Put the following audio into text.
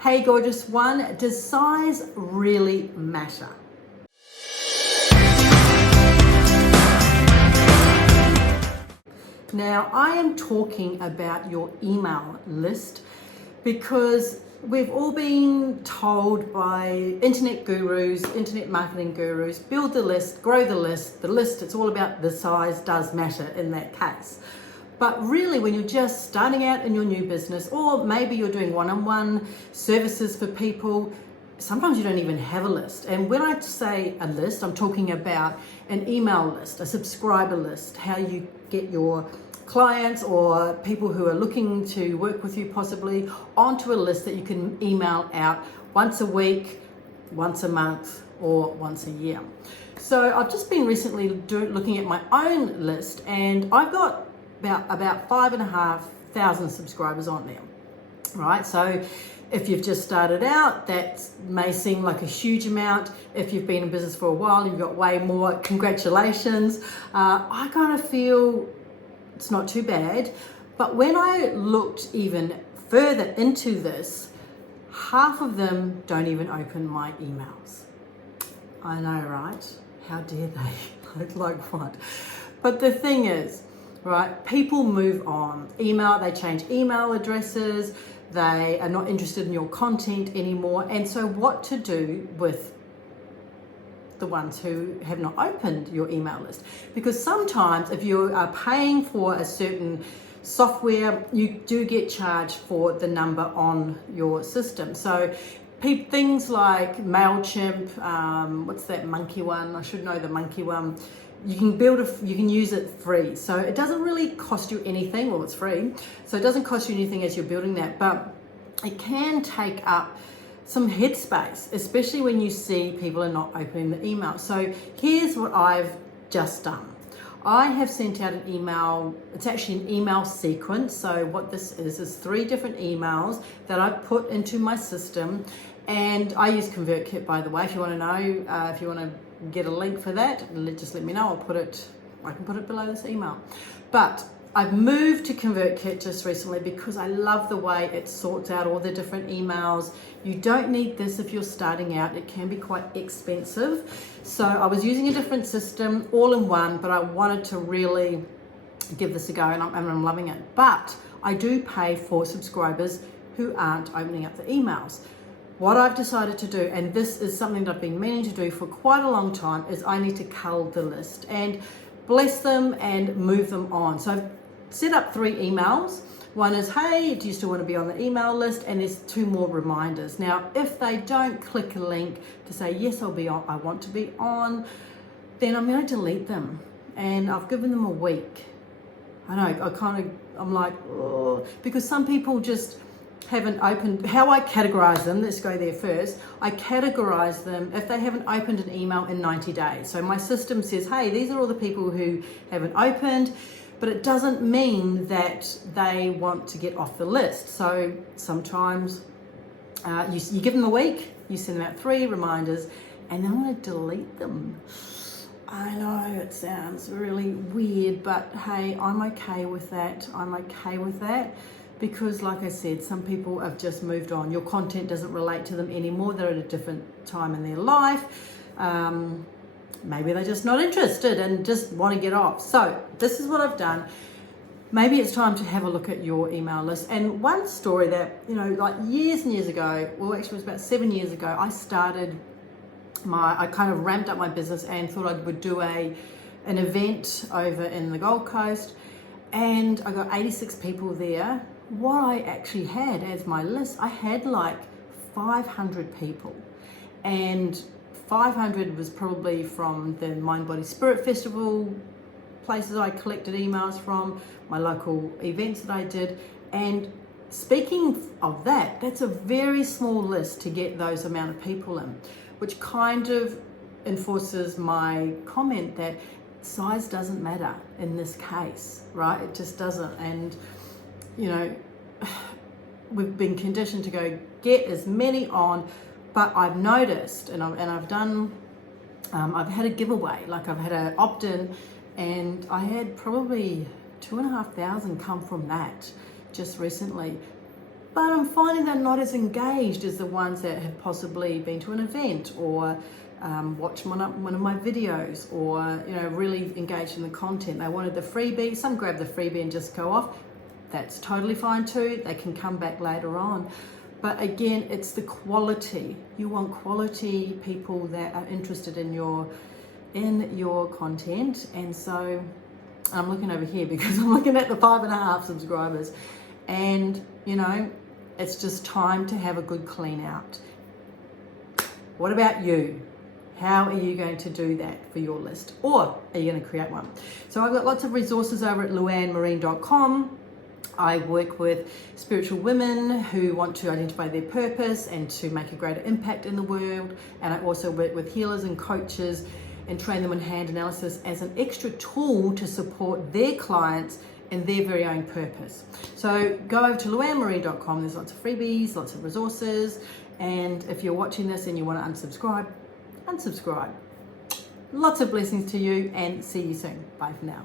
Hey gorgeous one, does size really matter? Now I am talking about your email list because we've all been told by internet gurus, internet marketing gurus, build the list, grow the list. The list, it's all about the size does matter in that case. But really, when you're just starting out in your new business, or maybe you're doing one-on-one services for people, sometimes you don't even have a list. And when I say a list, I'm talking about an email list, a subscriber list, how you get your clients or people who are looking to work with you possibly onto a list that you can email out once a week, once a month, or once a year. So I've just been recently looking at my own list, and I've got about 5,500 subscribers on there, right? So if you've just started out, that may seem like a huge amount. If you've been in business for a while, you've got way more, congratulations. I kind of feel it's not too bad. But when I looked even further into this, half of them don't even open my emails. I know, right? How dare they? like what? But the thing is, right, people move on. They change email addresses, they are not interested in your content anymore. And so what to do with the ones who have not opened your email list? Because sometimes if you are paying for a certain software, you do get charged for the number on your system. So things like MailChimp, what's that monkey one? I should know the monkey one. You can use it free. So it doesn't really cost you anything. Well, it's free. So it doesn't cost you anything as you're building that, but it can take up some headspace, especially when you see people are not opening the email. So here's what I've just done. I have sent out an email. It's actually an email sequence. So what this is 3 different emails that I've put into my system. And I use ConvertKit, by the way. If you want to know, if you want to get a link for that, just let me know. I can put it below this email. But I've moved to ConvertKit just recently because I love the way it sorts out all the different emails. You don't need this if you're starting out. It can be quite expensive. So I was using a different system, all in one, but I wanted to really give this a go, and I'm loving it. But I do pay for subscribers who aren't opening up the emails. What I've decided to do, and this is something that I've been meaning to do for quite a long time, is I need to cull the list and bless them and move them on. So I've set up 3 emails. One is, hey, do you still want to be on the email list? And there's 2 more reminders. Now, if they don't click a link to say, yes, I'll be on, I want to be on, then I'm going to delete them. And I've given them a week. I know, I'm like, oh, because some people just haven't opened. How I categorize them, let's go there first. I categorize them if they haven't opened an email in 90 days. So my system says, hey, these are all the people who haven't opened, but it doesn't mean that they want to get off the list. So sometimes you give them a week, you send them out 3 reminders, and then I'm going to delete them. I know it sounds really weird, but hey, I'm okay with that. Because like I said, some people have just moved on. Your content doesn't relate to them anymore. They're at a different time in their life. Maybe they're just not interested and just want to get off. So this is what I've done. Maybe it's time to have a look at your email list. And one story that, like years and years ago, well, actually it was about 7 years ago, I kind of ramped up my business and thought I would do an event over in the Gold Coast. And I got 86 people there. What I actually had as my list, I had like 500 people, and 500 was probably from the Mind Body Spirit Festival places I collected emails from, my local events that I did. And speaking of that, that's a very small list to get those amount of people in, which kind of enforces my comment that size doesn't matter in this case, right? It just doesn't. And we've been conditioned to go get as many on, but I've noticed, and I've done, I've had a giveaway, like I've had an opt-in, and I had probably 2,500 come from that just recently. but I'm finding they're not as engaged as the ones that have possibly been to an event or watched one of my videos, or really engaged in the content. They wanted the freebie. Some grab the freebie and just go off. That's totally fine too. They can come back later on. But again, it's the quality. You want quality people that are interested in your content. And so I'm looking over here because I'm looking at the 5.5 subscribers, and it's just time to have a good clean out. What about you? How are you going to do that for your list? Or are you going to create one? So I've got lots of resources over at luannmarine.com. I work with spiritual women who want to identify their purpose and to make a greater impact in the world. And I also work with healers and coaches and train them in hand analysis as an extra tool to support their clients in their very own purpose. So go over to luannmarine.com. There's lots of freebies, lots of resources. And if you're watching this and you want to unsubscribe. Lots of blessings to you, and see you soon. Bye for now.